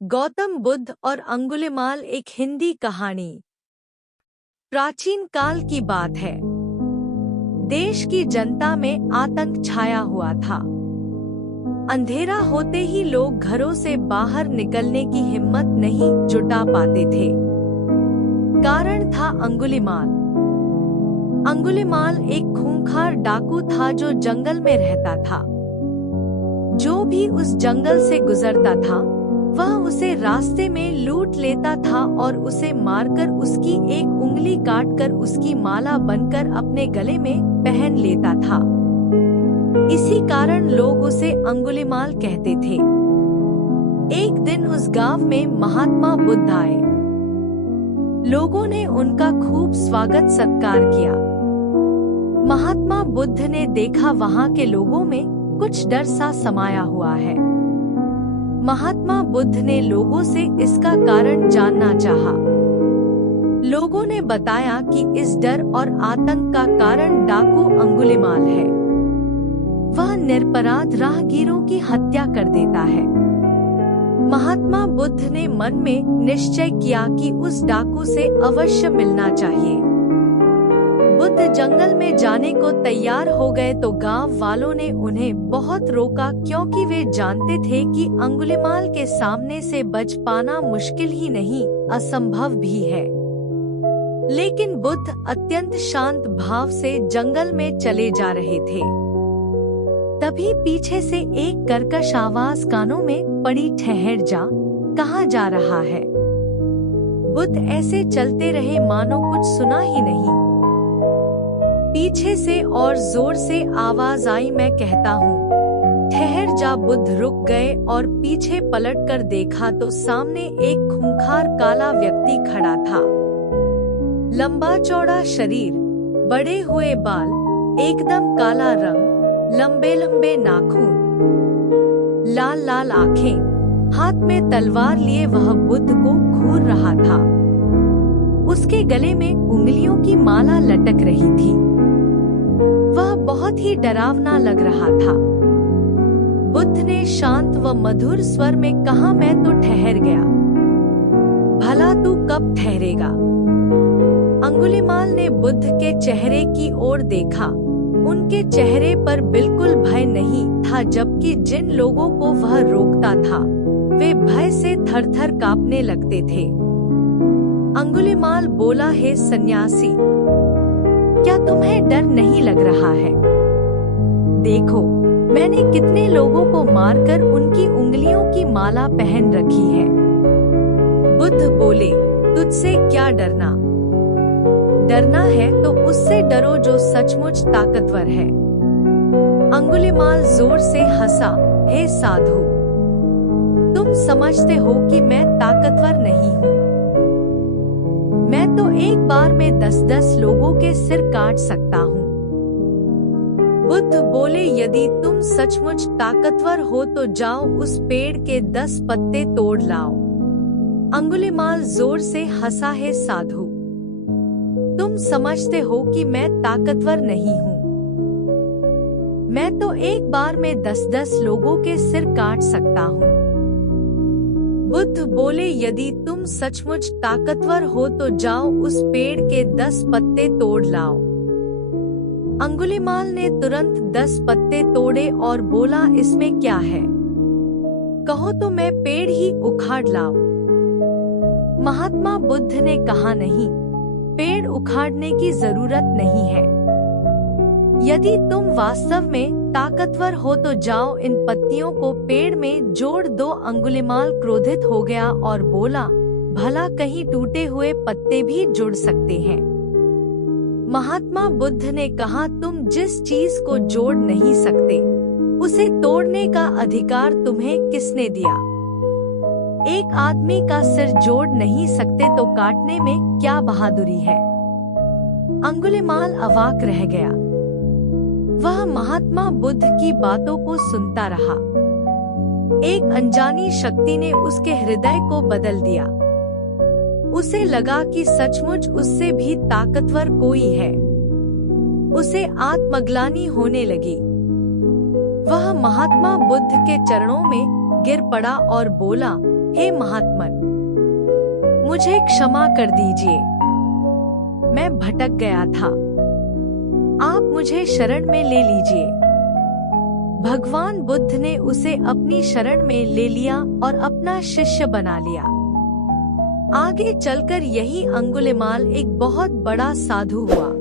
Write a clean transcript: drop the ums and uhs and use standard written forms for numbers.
गौतम बुद्ध और अंगुलिमाल एक हिंदी कहानी। प्राचीन काल की बात है। देश की जनता में आतंक छाया हुआ था। अंधेरा होते ही लोग घरों से बाहर निकलने की हिम्मत नहीं जुटा पाते थे। कारण था अंगुलिमाल। अंगुलिमाल एक खूंखार डाकू था जो जंगल में रहता था। जो भी उस जंगल से गुजरता था वह उसे रास्ते में लूट लेता था और उसे मारकर उसकी एक उंगली काटकर उसकी माला बनकर अपने गले में पहन लेता था। इसी कारण लोग उसे अंगुलिमाल कहते थे। एक दिन उस गांव में महात्मा बुद्ध आए। लोगों ने उनका खूब स्वागत सत्कार किया। महात्मा बुद्ध ने देखा वहां के लोगों में कुछ डर सा समाया हुआ है। महात्मा बुद्ध ने लोगों से इसका कारण जानना चाहा। लोगों ने बताया कि इस डर और आतंक का कारण डाकू अंगुलिमाल है। वह निरपराध राहगीरों की हत्या कर देता है। महात्मा बुद्ध ने मन में निश्चय किया कि उस डाकू से अवश्य मिलना चाहिए। बुद्ध जंगल में जाने को तैयार हो गए तो गांव वालों ने उन्हें बहुत रोका, क्योंकि वे जानते थे कि अंगुलिमाल के सामने से बच पाना मुश्किल ही नहीं असंभव भी है। लेकिन बुद्ध अत्यंत शांत भाव से जंगल में चले जा रहे थे। तभी पीछे से एक कर्कश आवाज कानों में पड़ी, ठहर जा, कहाँ जा रहा है? बुद्ध ऐसे चलते रहे मानो कुछ सुना ही नहीं। पीछे से और जोर से आवाज आई, मैं कहता हूँ ठहर जा। बुद्ध रुक गए और पीछे पलटकर देखा तो सामने एक खूंखार काला व्यक्ति खड़ा था। लंबा चौड़ा शरीर, बड़े हुए बाल, एकदम काला रंग, लंबे लंबे नाखून, लाल लाल आंखें, हाथ में तलवार लिए वह बुद्ध को घूर रहा था। उसके गले में उंगलियों की माला लटक रही थी। वह बहुत ही डरावना लग रहा था। बुद्ध ने शांत व मधुर स्वर में कहा, मैं तो ठहर गया, भला तू कब ठहरेगा? अंगुलिमाल ने बुद्ध के चेहरे की ओर देखा। उनके चेहरे पर बिल्कुल भय नहीं था, जबकि जिन लोगों को वह रोकता था वे भय से थर-थर कांपने लगते थे। अंगुलिमाल बोला, हे सन्यासी, क्या तुम्हें डर नहीं लग रहा है? देखो, मैंने कितने लोगों को मारकर उनकी उंगलियों की माला पहन रखी है। बुद्ध बोले, तुझसे क्या डरना? डरना है तो उससे डरो जो सचमुच ताकतवर है। अंगुलिमाल जोर से हंसा, हे साधु, तुम समझते हो कि मैं ताकतवर नहीं हूँ। मैं तो एक बार में 10-10 लोगों के सिर काट सकता हूँ। बुद्ध बोले, यदि तुम सचमुच ताकतवर हो तो जाओ उस पेड़ के 10 पत्ते तोड़ लाओ। अंगुलिमाल जोर से हंसा, है साधु, तुम समझते हो कि मैं ताकतवर नहीं हूँ। मैं तो एक बार में 10-10 लोगों के सिर काट सकता हूँ। बुद्ध बोले, यदि तुम सचमुच ताकतवर हो तो जाओ उस पेड़ के 10 पत्ते तोड़ लाओ। अंगुलिमाल ने तुरंत 10 पत्ते तोड़े और बोला, इसमें क्या है? कहो तो मैं पेड़ ही उखाड़ लाऊं। महात्मा बुद्ध ने कहा, नहीं, पेड़ उखाड़ने की जरूरत नहीं है। यदि तुम वास्तव में ताकतवर हो तो जाओ इन पत्तियों को पेड़ में जोड़ दो। अंगुलिमाल क्रोधित हो गया और बोला, भला कहीं टूटे हुए पत्ते भी जुड़ सकते हैं? महात्मा बुद्ध ने कहा, तुम जिस चीज को जोड़ नहीं सकते उसे तोड़ने का अधिकार तुम्हें किसने दिया? एक आदमी का सिर जोड़ नहीं सकते तो काटने में क्या बहादुरी है? अंगुलिमाल अवाक रह गया। वह महात्मा बुद्ध की बातों को सुनता रहा। एक अनजानी शक्ति ने उसके हृदय को बदल दिया। उसे लगा कि सचमुच उससे भी ताकतवर कोई है। उसे आत्मग्लानि होने लगी। वह महात्मा बुद्ध के चरणों में गिर पड़ा और बोला, हे महात्मन, मुझे क्षमा कर दीजिए, मैं भटक गया था, आप मुझे शरण में ले लीजिए। भगवान बुद्ध ने उसे अपनी शरण में ले लिया और अपना शिष्य बना लिया। आगे चलकर यही अंगुलिमाल एक बहुत बड़ा साधु हुआ।